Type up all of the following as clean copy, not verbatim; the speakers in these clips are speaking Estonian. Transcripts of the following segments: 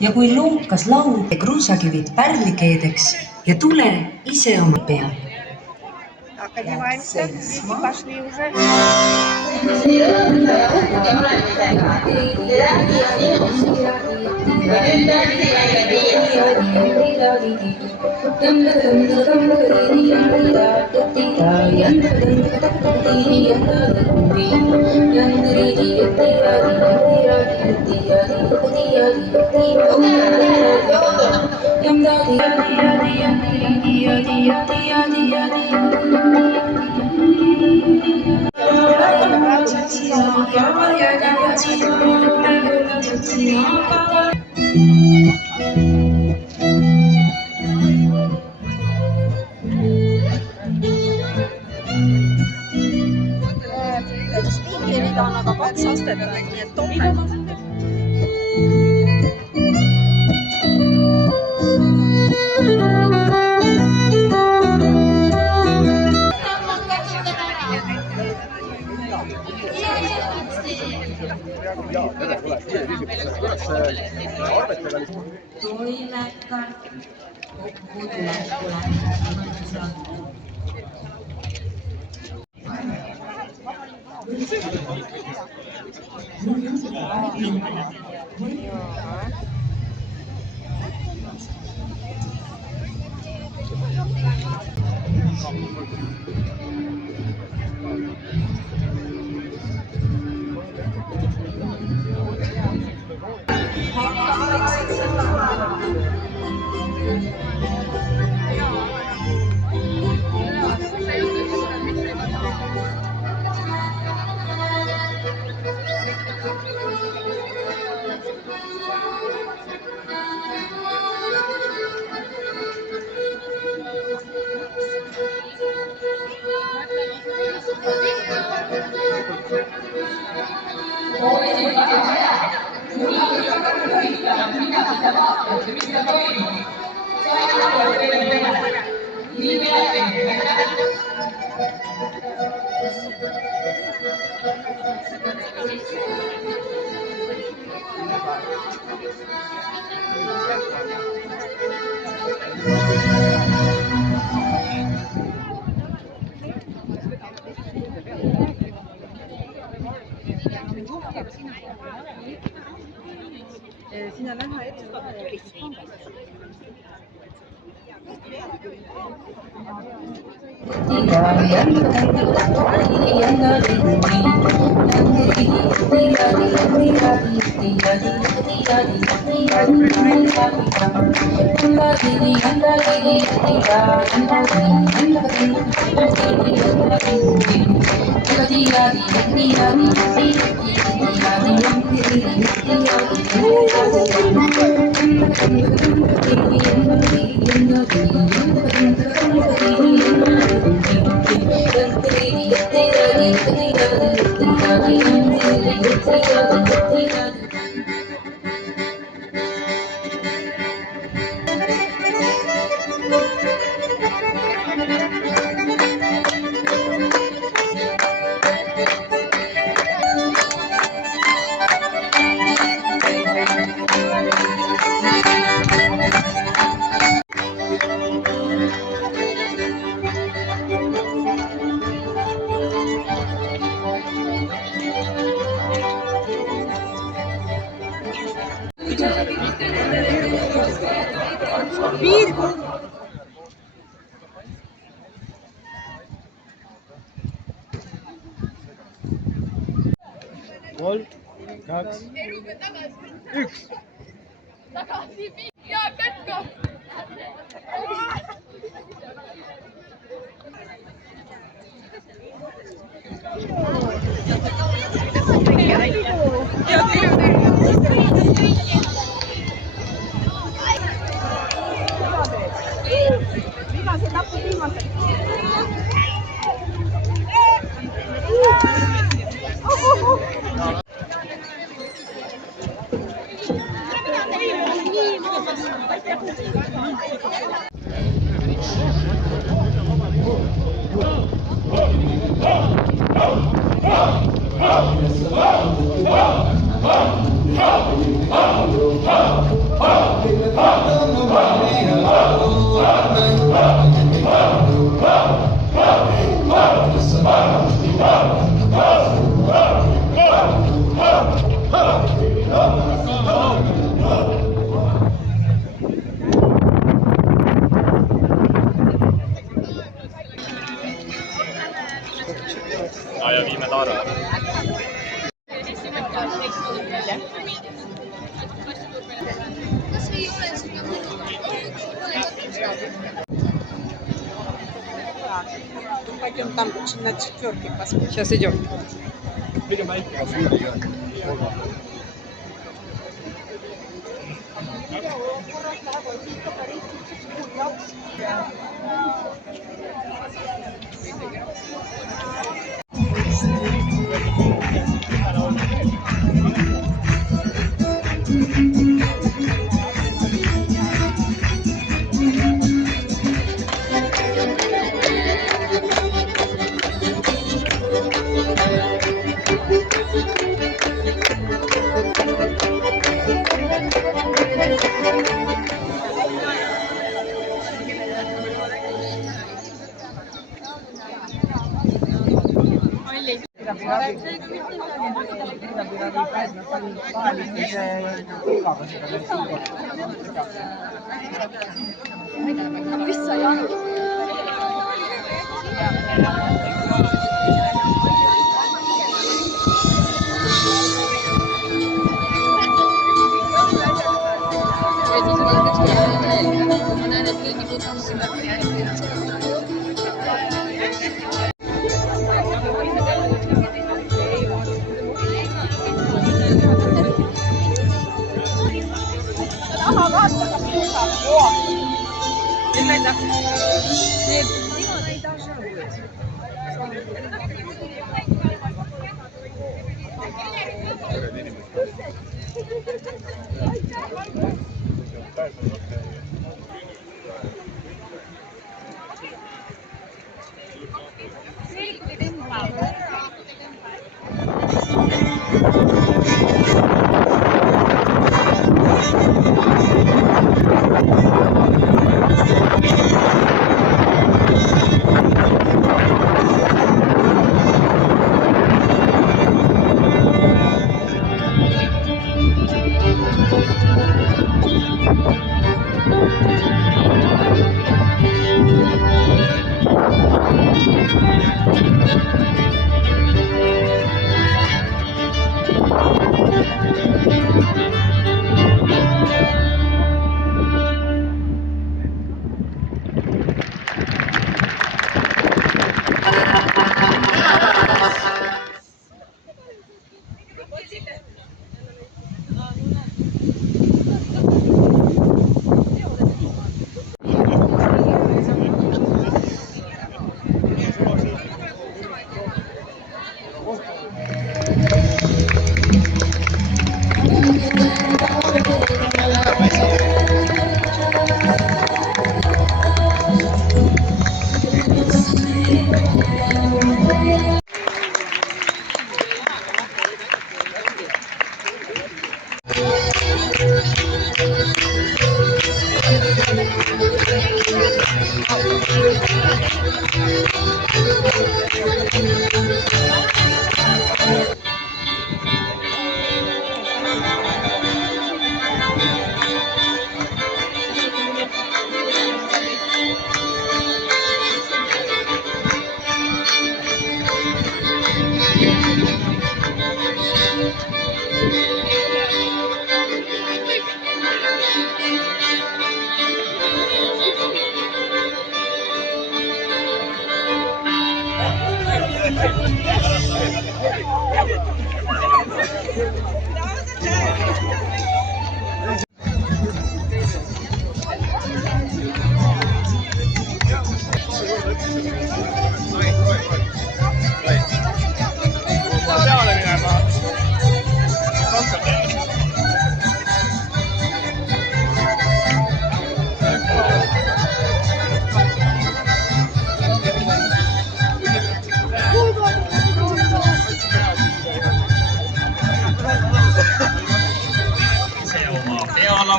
ja kui lookas laud ja kruusakivid pärlikeedeks ja tule ise oma peal. Одеваемся и пошли уже. Spiikrid on aga 2 astet, nii et topelt. Toimekad kokku tulekule mõnusalt. Sinna näha ette Bir. 3, 2, 1. Ja, Ketko! Viimased napud, viimased. Oh! Ja viime Taara. Пойдем там на 4 посмотрим. Сейчас идем. Pigem väike kasuuliga.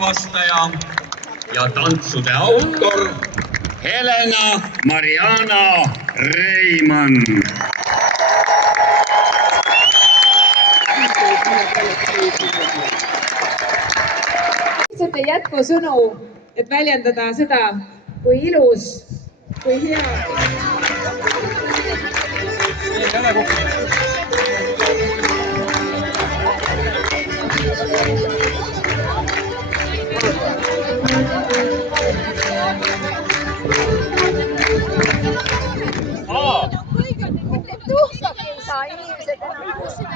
lavastaja ja tantsude autor Helena Mariana Reimann. Lihtsalt ei jätku sõnu, et väljendada seda, kui ilus, kui hea. Tuhkagi ei saa inimesed enam kussida.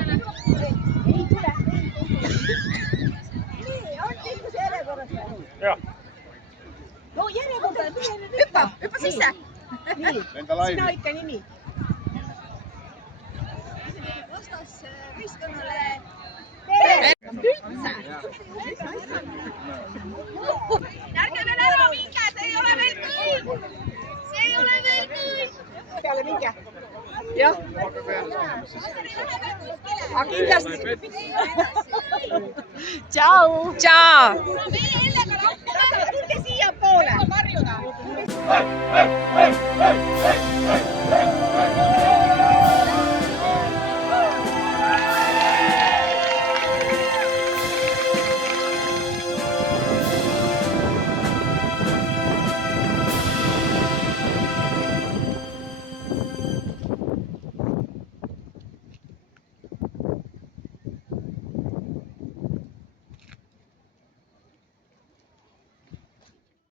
Ei tule. Nii, on liikus järjekorras või? Jah. No järjekorda, hüppa sisse. Nii, sina ikka nimi. Vastas võistkonnale tere. Üldse. Ärge veel ära minge, see ei ole veel kõik. See ei ole veel kõik. Peale minge. Jah. Aga kindlasti. Tšau. Tšau. Tulge siia poole.